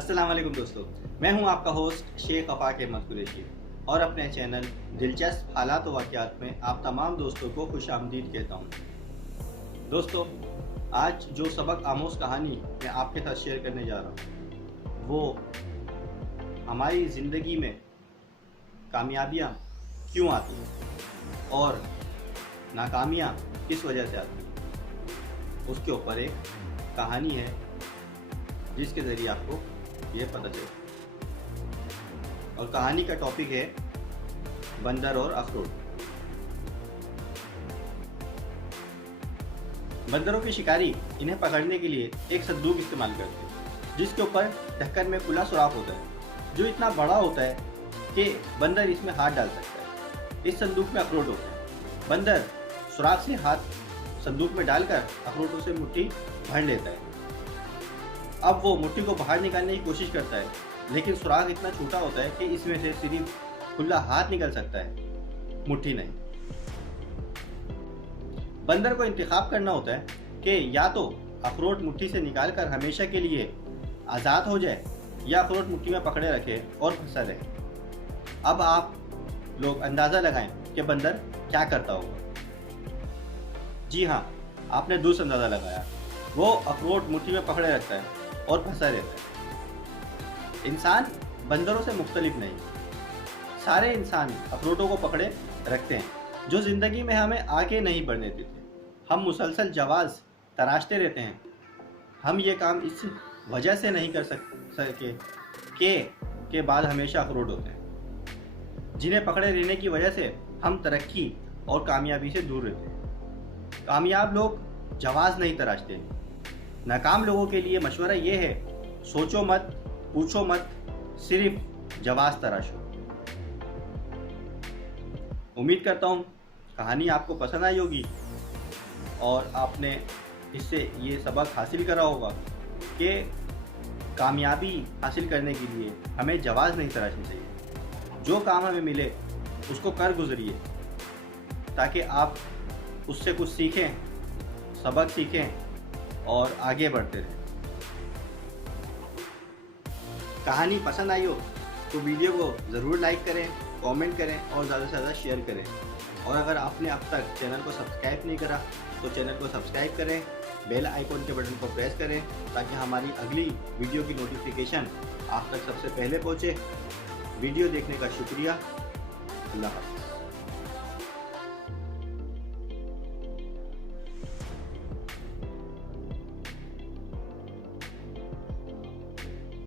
अस्सलाम वालेकुम दोस्तों, मैं हूं आपका होस्ट शेख अफाक अहमद कुरैशी और अपने चैनल दिलचस्प हालात व वाक़यात में आप तमाम दोस्तों को खुशामदीद कहता हूं। दोस्तों, आज जो सबक आमोज़ कहानी मैं आपके साथ शेयर करने जा रहा हूं वो हमारी ज़िंदगी में कामयाबियां क्यों आती हैं और नाकामियां किस वजह से आती हैं, उसके ऊपर एक कहानी है जिसके ज़रिए आपको ये पता चले। और कहानी का टॉपिक है बंदर और अखरोट। बंदरों के शिकारी इन्हें पकड़ने के लिए एक संदूक इस्तेमाल करते हैं जिसके ऊपर ढक्कन में खुला सुराख होता है जो इतना बड़ा होता है कि बंदर इसमें हाथ डाल सकता है। इस संदूक में अखरोट होते हैं। बंदर सुराख से हाथ संदूक में डालकर अखरोटों से मुट्ठी भर लेता है। अब वो मुट्ठी को बाहर निकालने की कोशिश करता है, लेकिन सुराख इतना छोटा होता है कि इसमें से सिर्फ खुला हाथ निकल सकता है, मुट्ठी नहीं। बंदर को इंतखाब करना होता है कि या तो अखरोट मुट्ठी से निकालकर हमेशा के लिए आज़ाद हो जाए या अखरोट मुट्ठी में पकड़े रखे और फंसा रहे। अब आप लोग अंदाज़ा लगाएं कि बंदर क्या करता होगा। जी हाँ, आपने दुरुस्त अंदाज़ा लगाया। वो अखरोट मुट्ठी में पकड़े रखता है और फंसा रहता है। इंसान बंदरों से मुख्तलिफ नहीं, सारे इंसान अखरोटों को पकड़े रखते हैं जो ज़िंदगी में हमें आगे नहीं बढ़ने देते। हम मुसलसल जवाज़ तराशते रहते हैं। हम ये काम इस वजह से नहीं कर सके के बाद हमेशा अखरोट होते हैं जिन्हें पकड़े रहने की वजह से हम तरक्की और कामयाबी से दूर रहते हैं। कामयाब लोग जवाज़ नहीं तराशते। नाकाम लोगों के लिए मशवरा ये है, सोचो मत, पूछो मत, सिर्फ जवाज़ तराशो। उम्मीद करता हूँ कहानी आपको पसंद आई होगी और आपने इससे ये सबक हासिल करा होगा कि कामयाबी हासिल करने के लिए हमें जवाज़ नहीं तराशनी चाहिए। जो काम हमें मिले उसको कर गुजरिए ताकि आप उससे कुछ सीखें, सबक सीखें और आगे बढ़ते रहें। कहानी पसंद आई हो तो वीडियो को ज़रूर लाइक करें, कमेंट करें और ज़्यादा से ज़्यादा शेयर करें। और अगर आपने अब तक चैनल को सब्सक्राइब नहीं करा तो चैनल को सब्सक्राइब करें, बेल आइकॉन के बटन को प्रेस करें ताकि हमारी अगली वीडियो की नोटिफिकेशन आप तक सबसे पहले पहुंचे। वीडियो देखने का शुक्रिया। अल्लाह हाफ़िज़।